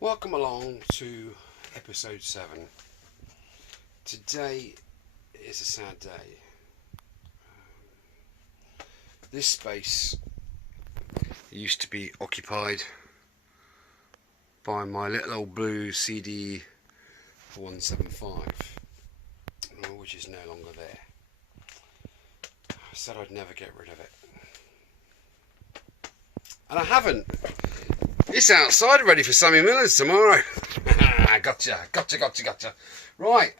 Welcome along to episode 7. Today is a sad day. This space used to be occupied by my little old blue CB250RS, which is no longer there. I said I'd never get rid of it, and I haven't. It's outside ready for Sammy Miller's tomorrow. Gotcha. Right,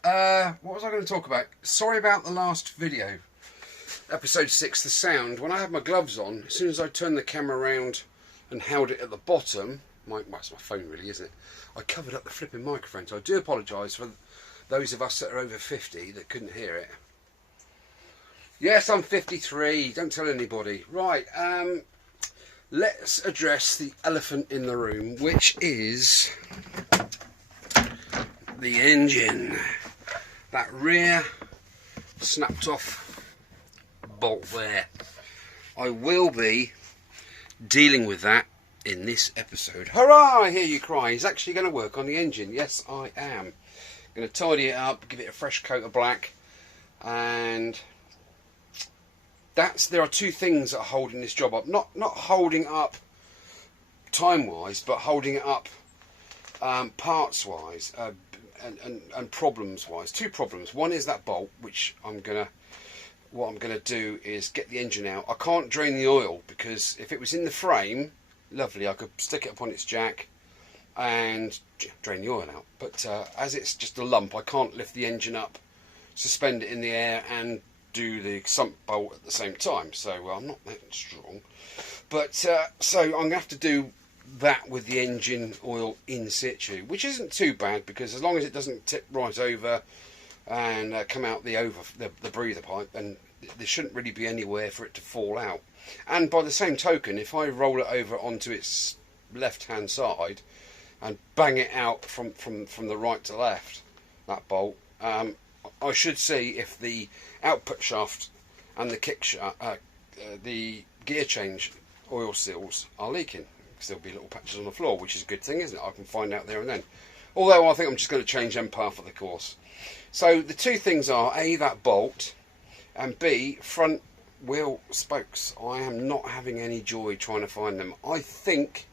what was I going to talk about? Sorry about the last video. Episode 6, the sound. When I had my gloves on, as soon as I turned the camera around and held it at the bottom, well, it's my phone really, isn't it? I covered up the flipping microphone, so I do apologise for those of us that are over 50 that couldn't hear it. Yes, I'm 53, don't tell anybody. Right, let's address the elephant in the room, which is the engine. That rear snapped off bolt there. I will be dealing with that in this episode. Hurrah! I hear you cry. He's actually going to work on the engine. Yes, I am. Going to tidy it up, give it a fresh coat of black, and there are two things that are holding this job up. Not holding up time-wise, but holding it up parts-wise and problems-wise. Two problems. One is that bolt, which what I'm gonna do is get the engine out. I can't drain the oil because if it was in the frame, lovely, I could stick it up on its jack and drain the oil out. But as it's just a lump, I can't lift the engine up, suspend it in the air, and do the sump bolt at the same time. So I'm not that strong, but so I'm gonna have to do that with the engine oil in situ, which isn't too bad because as long as it doesn't tip right over and come out the breather pipe, and there shouldn't really be anywhere for it to fall out. And by the same token, if I roll it over onto its left hand side and bang it out from the right to left, that bolt, I should see if the output shaft and the kick shaft, the gear change oil seals are leaking, because there'll be little patches on the floor, which is a good thing, isn't it? I can find out there and then. Although I think I'm just going to change them par for the course. So the two things are A, that bolt, and B, front wheel spokes. I am not having any joy trying to find them. I think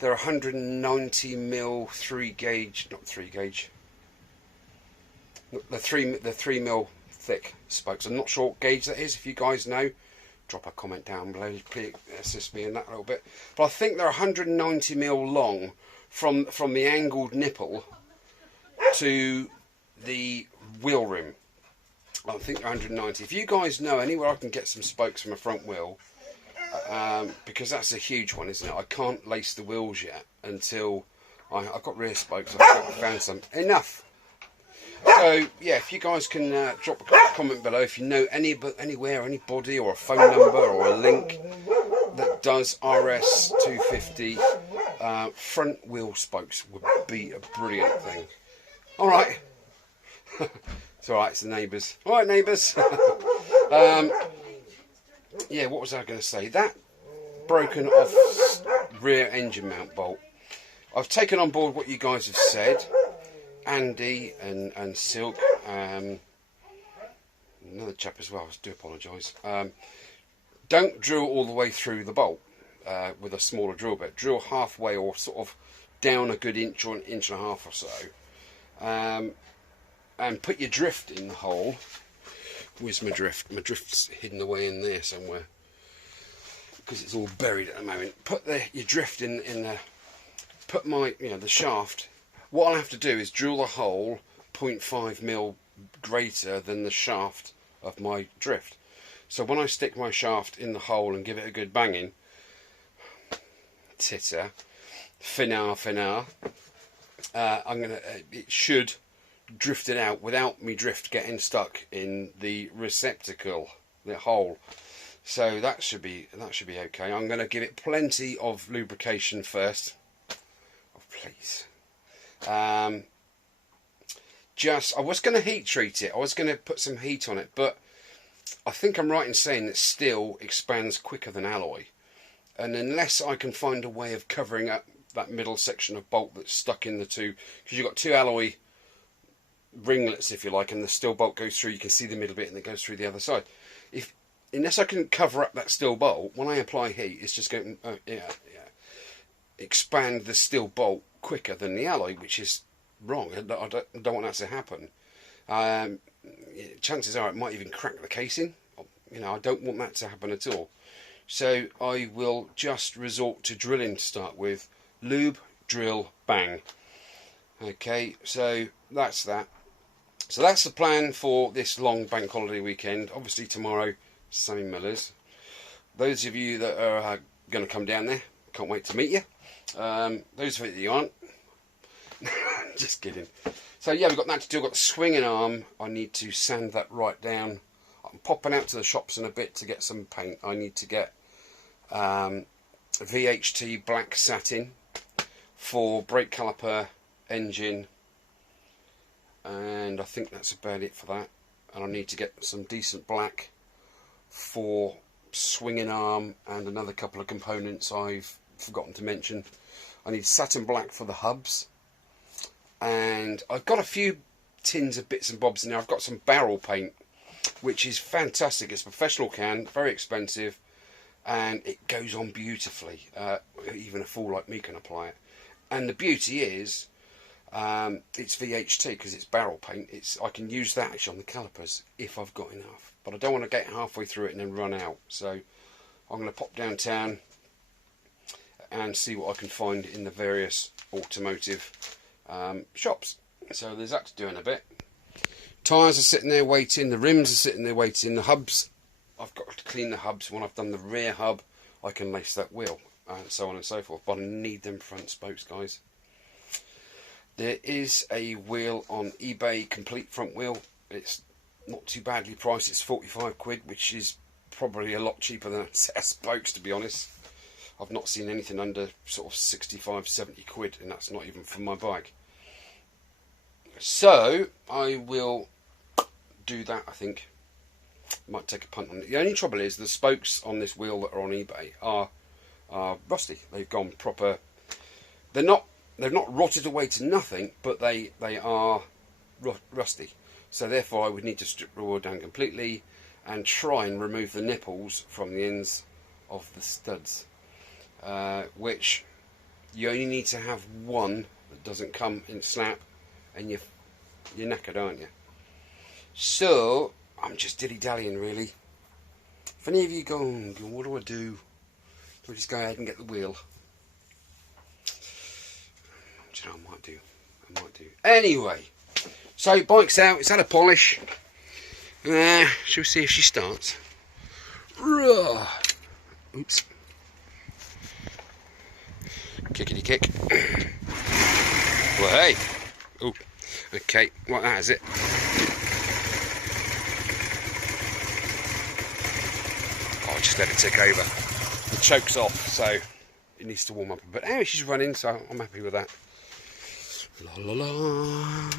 they're 190mm 3 gauge, not 3 gauge. The 3 mil thick spokes. I'm not sure what gauge that is. If you guys know, drop a comment down below. Please assist me in that a little bit. But I think they're 190mm long from the angled nipple to the wheel rim. I think they're 190. If you guys know anywhere I can get some spokes from a front wheel, because that's a huge one, isn't it? I can't lace the wheels yet until I've got rear spokes. I've found some. Enough. So yeah, if you guys can drop a comment below if you know anywhere, anybody, or a phone number or a link that does RS 250 front wheel spokes, would be a brilliant thing. All right, it's all right. It's the neighbours. All right, neighbours. Yeah, what was I going to say? That broken off rear engine mount bolt. I've taken on board what you guys have said. Andy and Silk, another chap as well, I do apologise. Don't drill all the way through the bolt with a smaller drill bit. Drill halfway or sort of down a good inch or an inch and a half or so, and put your drift in the hole. Where's my drift? My drift's hidden away in there somewhere because it's all buried at the moment. Put your drift in the. Put the shaft. What I'll have to do is drill the hole 0.5mm greater than the shaft of my drift. So when I stick my shaft in the hole and give it a good banging, titter, finar, it should drift it out without me drift getting stuck in the receptacle, the hole. So that should be okay. I'm going to give it plenty of lubrication first. Oh, please. I was going to heat treat it. I was going to put some heat on it, but I think I'm right in saying that steel expands quicker than alloy, and unless I can find a way of covering up that middle section of bolt that's stuck in the two, because you've got two alloy ringlets, if you like, and the steel bolt goes through. You can see the middle bit and it goes through the other side. Unless I can cover up that steel bolt, when I apply heat, it's just going to expand the steel bolt quicker than the alloy, which is wrong. I don't want that to happen. Chances are it might even crack the casing. You know, I don't want that to happen at all. So I will just resort to drilling to start with. Lube, drill, bang. Okay, so that's that. So that's the plan for this long bank holiday weekend. Obviously tomorrow, Sammy Miller's. Those of you that are going to come down there, can't wait to meet you. Those of you that aren't, just kidding. So yeah, we've got that to do. I've got the swinging arm. I need to sand that right down. I'm popping out to the shops in a bit to get some paint. I need to get VHT black satin for brake caliper, engine, and I think that's about it for that. And I need to get some decent black for swinging arm and another couple of components I've forgotten to mention. I need satin black for the hubs, and I've got a few tins of bits and bobs in there. I've got some barrel paint, which is fantastic. It's a professional can, very expensive, and it goes on beautifully. Even a fool like me can apply it. And the beauty is, it's VHT because it's barrel paint. I can use that actually on the calipers if I've got enough. But I don't want to get halfway through it and then run out. So I'm going to pop downtown and see what I can find in the various automotive shops. So there's that to do in a bit. Tyres are sitting there waiting, the rims are sitting there waiting, the hubs, I've got to clean the hubs. When I've done the rear hub, I can lace that wheel, and so on and so forth. But I need them front spokes, guys. There is a wheel on eBay, complete front wheel. It's not too badly priced. It's 45 quid, which is probably a lot cheaper than a set of spokes, to be honest. I've not seen anything under sort of 65, 70 quid, and that's not even for my bike. So I will do that, I think. Might take a punt on it. The only trouble is the spokes on this wheel that are on eBay are rusty. They've gone proper. They've not rotted away to nothing, but they are rusty. So therefore I would need to strip the wheel down completely and try and remove the nipples from the ends of the studs, which you only need to have one that doesn't come in snap, and you're knackered, aren't you? So I'm just dilly-dallying, really. If any of you go, what do I do? Do I just go ahead and get the wheel? Do you know, I might do. Anyway, so bike's out, it's had a polish. Shall we see if she starts? Oops. Kickity kick. Well, hey. Oh, okay. Well, that is it. Oh, just let it tick over. The choke's off, so it needs to warm up a bit. Anyway, she's running, so I'm happy with that. La la la.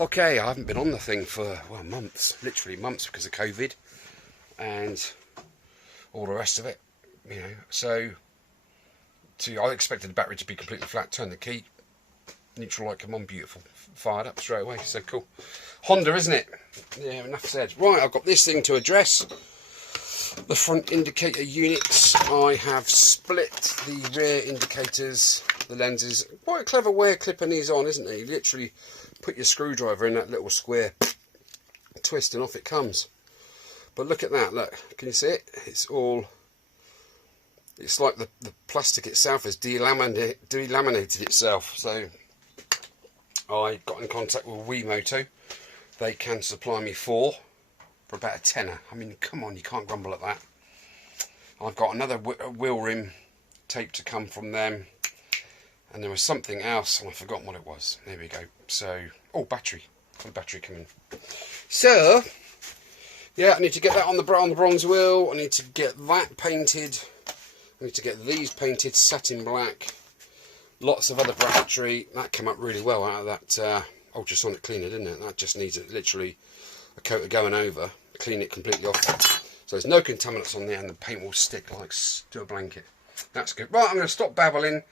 Okay, I haven't been on the thing for, well, months. Literally months because of COVID and all the rest of it, you know. So I expected the battery to be completely flat. Turn the key, neutral light come on, beautiful, fired up straight away. So cool. Honda, isn't it? Yeah, enough said. Right, I've got this thing to address. The front indicator units. I have split the rear indicators, the lenses. Quite a clever way of clipping these on, isn't it? You literally put your screwdriver in that little square, twist, and off it comes. But look at that, look, can you see it? It's like the plastic itself has delaminated itself. So I got in contact with Wemoto. They can supply me four for about a tenner. I mean, come on, you can't grumble at that. I've got another wheel rim tape to come from them, and there was something else and I've forgotten what it was. There we go. So, oh, battery. The battery coming. So yeah, I need to get that on the bronze wheel. I need to get that painted. I need to get these painted satin black. Lots of other bracketry. That came up really well out of that ultrasonic cleaner, didn't it? That just needs literally a coat of going over. Clean it completely off. So there's no contaminants on there, and the paint will stick like to a blanket. That's good. Right, I'm going to stop babbling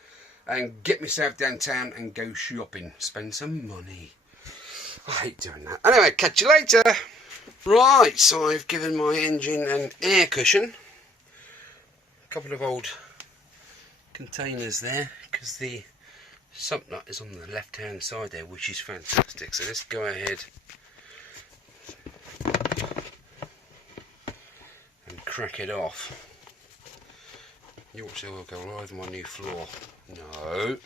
and get myself downtown and go shopping. Spend some money. I hate doing that. Anyway, catch you later. Right, so I've given my engine an air cushion. A couple of old containers there, because the sump nut is on the left hand side there, which is fantastic. So let's go ahead and crack it off. You also will go live on my new floor. No,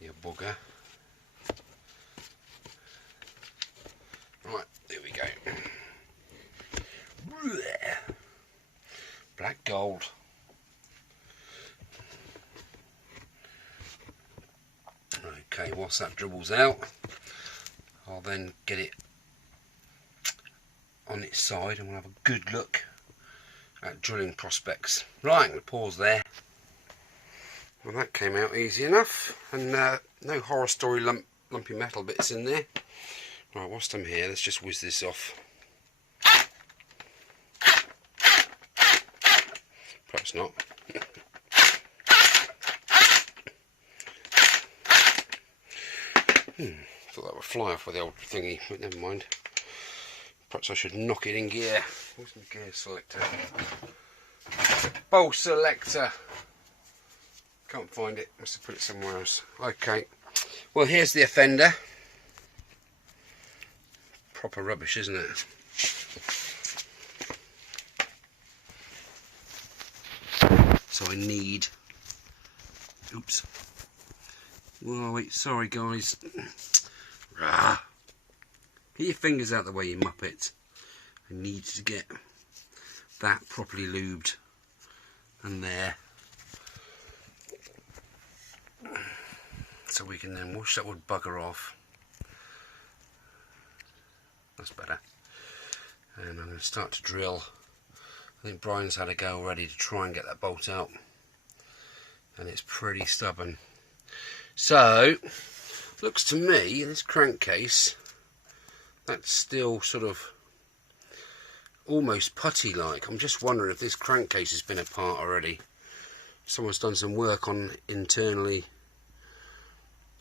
you bugger. Right, there we go. Black gold. Okay, whilst that dribbles out, I'll then get it on its side and we'll have a good look at drilling prospects. Right, I'm going to pause there. Well, that came out easy enough, and no horror story lumpy metal bits in there. Right, whilst I'm here, let's just whiz this off. Perhaps not. Thought that would fly off with the old thingy, but never mind. Perhaps I should knock it in gear. Where's my gear selector? Bowl selector. Can't find it. Must have put it somewhere else. Okay. Well, here's the offender. Proper rubbish, isn't it? So I need... Oops. Whoa, wait, sorry guys. Rah. Get your fingers out the way, you muppet. I need to get that properly lubed. And there. So we can then wash that wood bugger off. That's better. And I'm going to start to drill. I think Brian's had a go already to try and get that bolt out. And it's pretty stubborn. So, looks to me, this crankcase, that's still sort of almost putty-like. I'm just wondering if this crankcase has been apart already. Someone's done some work on internally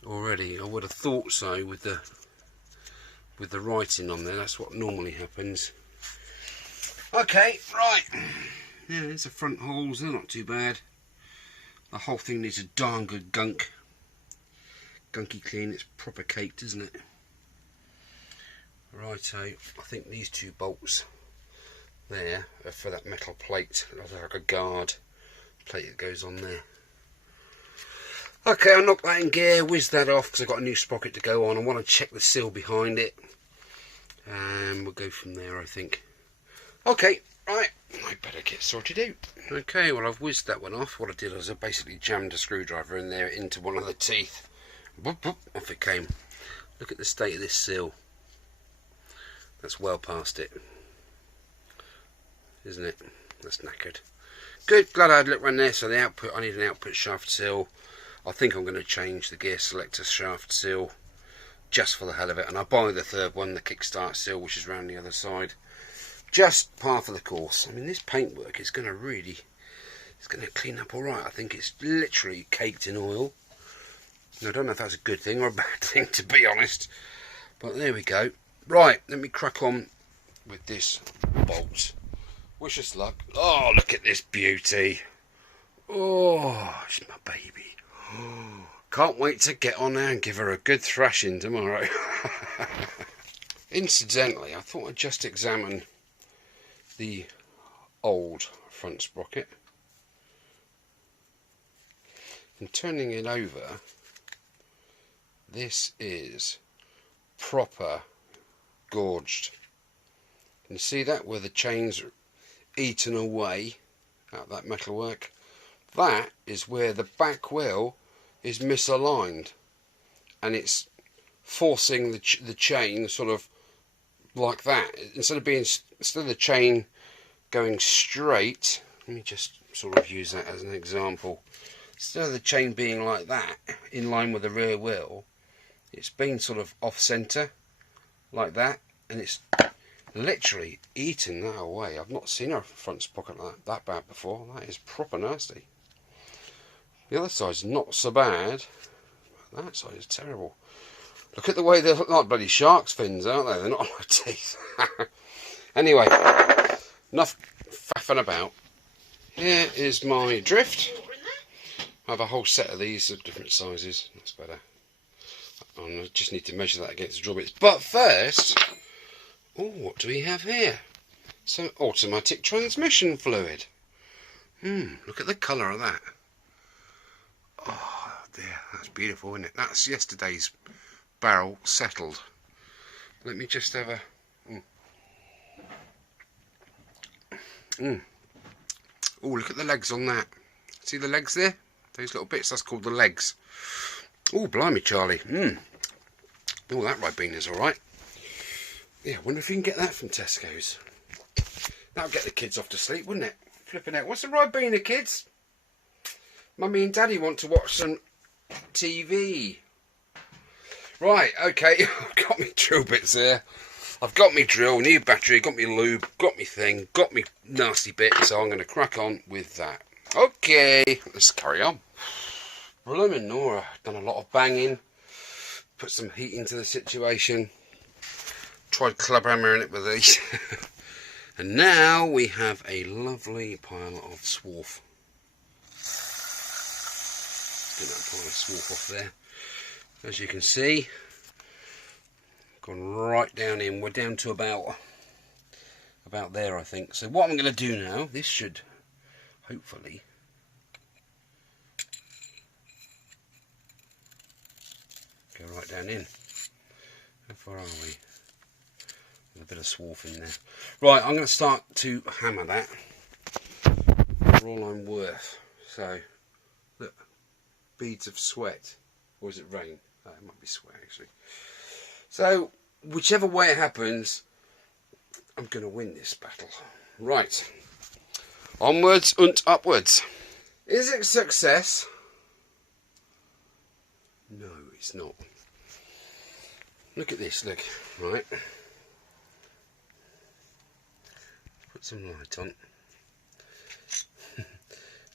already. I would have thought so with the writing on there. That's what normally happens. Okay, right. Yeah, there's the front holes. They're not too bad. The whole thing needs a darn good gunky clean. It's proper caked, isn't it? Righto, I think these two bolts there are for that metal plate. It looks like a guard plate that goes on there. Okay, I'll knock that in gear, whiz that off because I've got a new sprocket to go on. I want to check the seal behind it, and we'll go from there, I think. Okay, right, I better get sorted out. Okay, well, I've whizzed that one off. What I did was I basically jammed a screwdriver in there into one of the teeth. Boop, boop, off it came. Look at the state of this seal. That's well past it, isn't it? That's knackered. Good, glad I had a look around there. So the output, I need an output shaft seal. I think I'm going to change the gear selector shaft seal just for the hell of it, and I'll buy the third one, the kickstart seal, which is around the other side. Just par for the course. I mean, this paintwork is going to really, it's going to clean up all right. I think it's literally caked in oil. I don't know if that's a good thing or a bad thing, to be honest, but there we go. Right, let me crack on with this bolt. Wish us luck. Oh, look at this beauty. Oh, she's my baby. Oh, can't wait to get on there and give her a good thrashing tomorrow. Incidentally, I thought I'd just examine the old front sprocket. And turning it over, this is proper gorged. Can you see that, where the chains are eaten away at that metalwork? That is where the back wheel is misaligned, and it's forcing the chain sort of like that. Instead of the chain going straight, let me just sort of use that as an example. Instead of the chain being like that, in line with the rear wheel, it's been sort of off centre like that, and it's literally eating that away. I've not seen a front sprocket like that bad before. That is proper nasty. The other side's not so bad. That side is terrible. Look at the way they look like bloody shark's fins, aren't they? They're not on my teeth. Anyway, enough faffing about. Here is my drift. I have a whole set of these of different sizes. That's better. I just need to measure that against the draw bits. But first, oh, what do we have here? Some automatic transmission fluid. Look at the colour of that. Oh dear, that's beautiful, isn't it? That's yesterday's barrel settled. Let me just have a... Oh, look at the legs on that. See the legs there? Those little bits, that's called the legs. Oh, blimey, Charlie. Oh, that Ribena's alright. Yeah, I wonder if you can get that from Tesco's. That'll get the kids off to sleep, wouldn't it? Flipping out. What's the Ribena, kids? Mummy and Daddy want to watch some TV. Right, okay. I've got me drill bits here. I've got me drill, new battery, got me lube, got me thing, got me nasty bit, so I'm going to crack on with that. Okay, let's carry on. Blimmin' Nora, done a lot of banging, put some heat into the situation, tried club hammering it with these, and now we have a lovely pile of swarf. Get that pile of swarf off there. As you can see, gone right down in. We're down to about there, I think. So what I'm going to do now, this should hopefully go right down in. How far are we? There's a bit of swarf in there. Right, I'm going to start to hammer that for all I'm worth. So, look, beads of sweat. Or is it rain? Oh, it might be sweat actually. So, whichever way it happens, I'm going to win this battle. Right. Onwards and upwards. Is it success? No, it's not. Look at this, look. Right. Put some light on.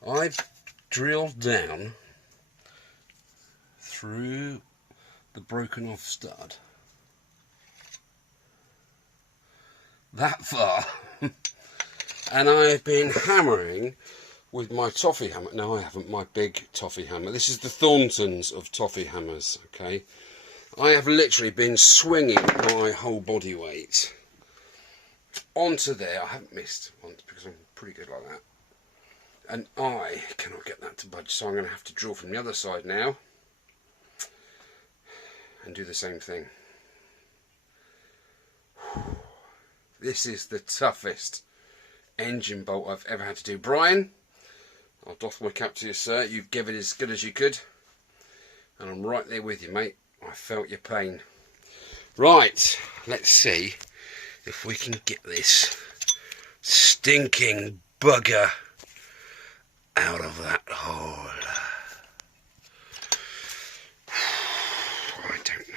I've drilled down through the broken off stud that far and I've been hammering with my toffee hammer. No, I haven't, my big toffee hammer. This is the Thorntons of toffee hammers, okay? I have literally been swinging my whole body weight onto there. I haven't missed once because I'm pretty good like that, and I cannot get that to budge, so I'm going to have to drill from the other side now and do the same thing. This is the toughest engine bolt I've ever had to do. Brian, I'll doff my cap to you, sir. You've given it as good as you could, and I'm right there with you, mate. I felt your pain. Right, let's see if we can get this stinking bugger out of that hole. I don't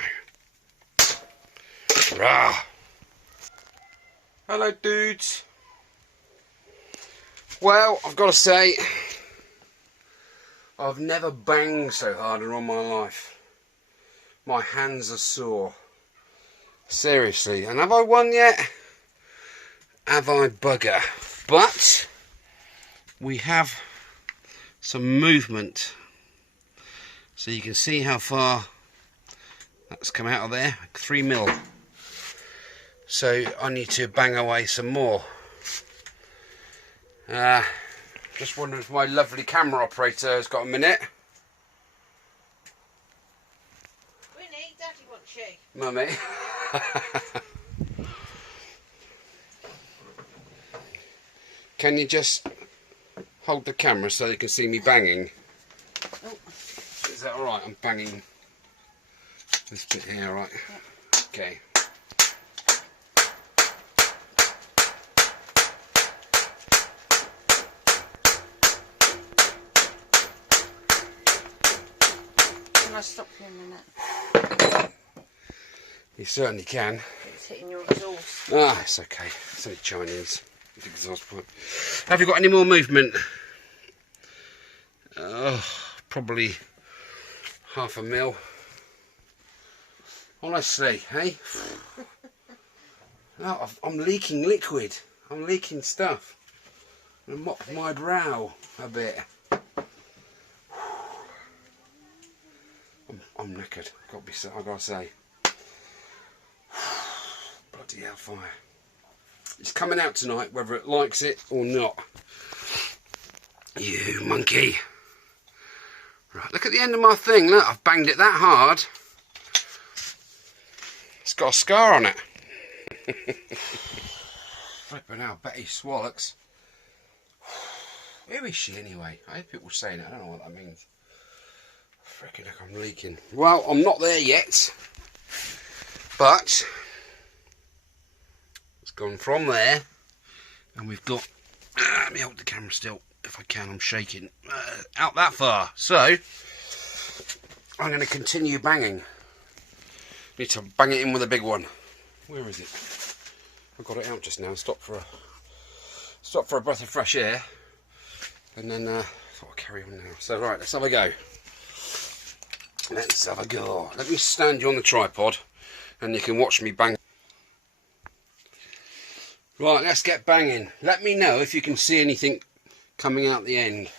know. Rah! Hello, dudes. Well, I've got to say, I've never banged so hard in all my life. My hands are sore. Seriously. And have I won yet? Have I bugger? But we have some movement. So you can see how far that's come out of there. 3 mil. So I need to bang away some more. Just wondering if my lovely camera operator has got a minute. Winnie, Daddy wants you. Mummy. Can you just hold the camera so they can see me banging? Oh. Is that alright? I'm banging this bit here, right? Yeah. Okay. Can I stop you a minute? You certainly can. It's hitting your exhaust. Ah, it's okay. It's only Chinese. Exhaust pipe. Have you got any more movement? Oh, probably half a mil. Honestly, hey? No, I'm leaking liquid. I'm leaking stuff. I'm gonna mop my brow a bit. I'm knackered. I gotta say. Bloody hellfire. It's coming out tonight, whether it likes it or not. You monkey. Right, look at the end of my thing. Look, I've banged it that hard. It's got a scar on it. Flipping out, Betty Swallocks. Who is she anyway? I hear people saying it. I don't know what that means. Frickin' heck, I'm leaking. Well, I'm not there yet. But it's gone from there. And we've got... let me hold the camera still. If I can, I'm shaking. Out that far. So, I'm going to continue banging. Need to bang it in with a big one. Where is it? I got it out just now. Stop for a breath of fresh air, and then thought I'd carry on now. So right, let's have a go. Let's have a go. Let me stand you on the tripod, and you can watch me bang. Right, let's get banging. Let me know if you can see anything coming out the end.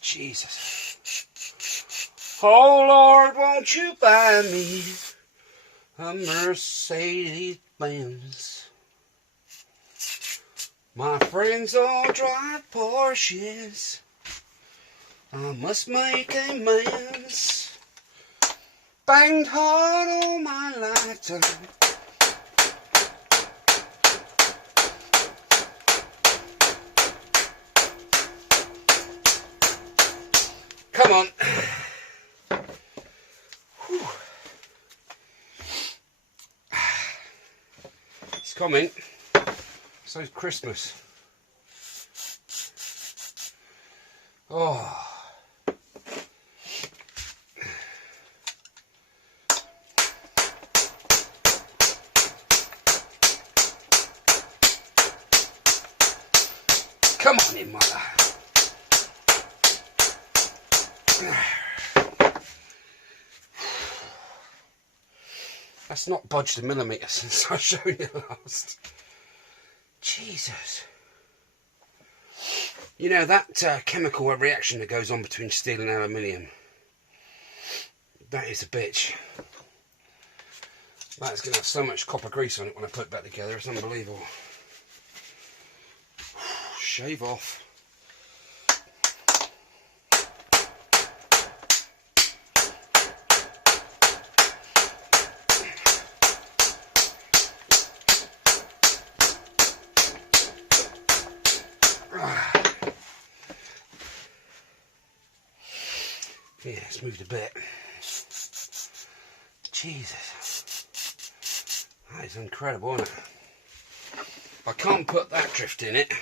Jesus. Oh Lord, won't you buy me a Mercedes Benz? My friends all drive Porsches. I must make amends. Banged hard all my lifetime. Come on. Whew. It's coming. So's Christmas. Oh. Come on in, mother. That's not budged a millimetre since I showed you last. Jesus. You know, that chemical reaction that goes on between steel and aluminium, that is a bitch. That's going to have so much copper grease on it when I put it back together, it's unbelievable. Shave off. Yeah, it's moved a bit. Jesus. That is incredible, isn't it? I can't put that drift in it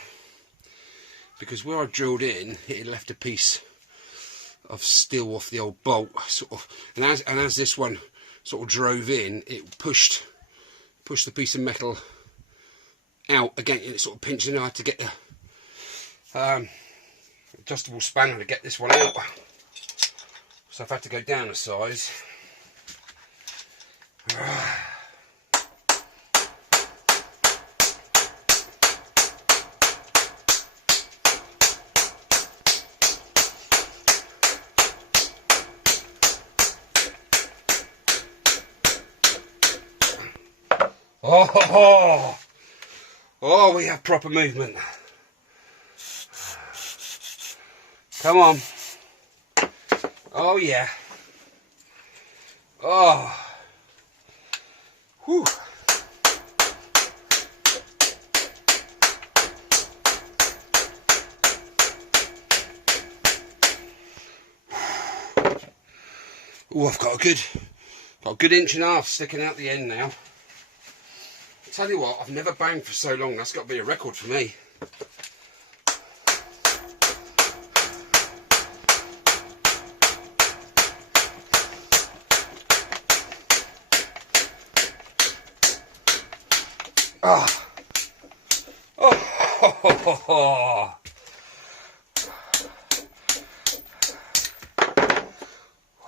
because where I drilled in, it had left a piece of steel off the old bolt, sort of, and as this one sort of drove in, it pushed the piece of metal out again, and it sort of pinched, and I had to get the adjustable spanner to get this one out. So I've had to go down a size. Oh, we have proper movement. Come on. Oh yeah. Oh. Whew. Oh, I've got a good 1.5 inch sticking out the end now. Tell you what, I've never banged for so long. That's got to be a record for me. Ah. Oh. Ho, ho, ho, ho.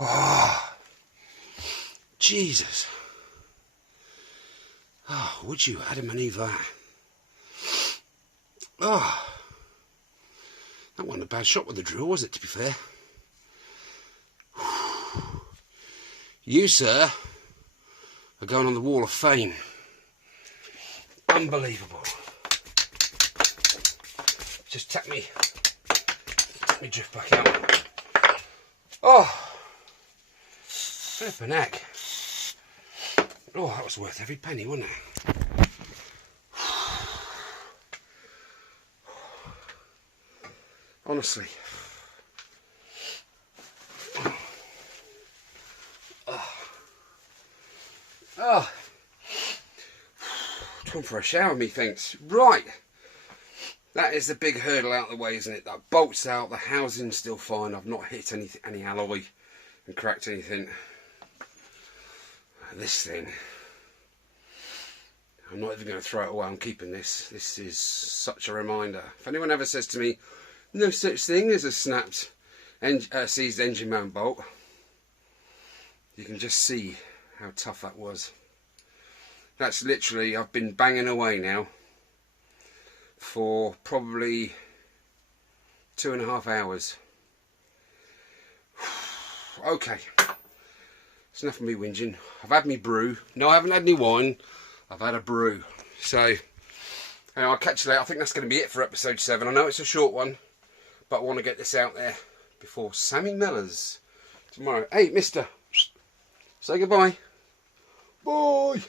Oh. Jesus. Oh, would you Adam and Eve that? Oh. That wasn't a bad shot with the drill, was it, to be fair? You, sir, are going on the Wall of Fame. Unbelievable. Just take me drift back out. Oh, flippin' heck. Oh, that was worth every penny, wasn't it? Honestly. Oh. Time for a shower, methinks. Right. That is the big hurdle out of the way, isn't it? That bolt's out, the housing's still fine. I've not hit any alloy and cracked anything. This thing, I'm not even going to throw it away. I'm keeping this. This is such a reminder. If anyone ever says to me, no such thing as a snapped seized engine mount bolt, you can just see how tough that was. That's literally, I've been banging away now for probably 2.5 hours. Okay, it's enough of me whinging. I've had me brew. No, I haven't had any wine. I've had a brew. So, anyway, I'll catch you later. I think that's going to be it for episode 7. I know it's a short one, but I want to get this out there before Sammy Mellors tomorrow. Hey, mister, say goodbye. Bye.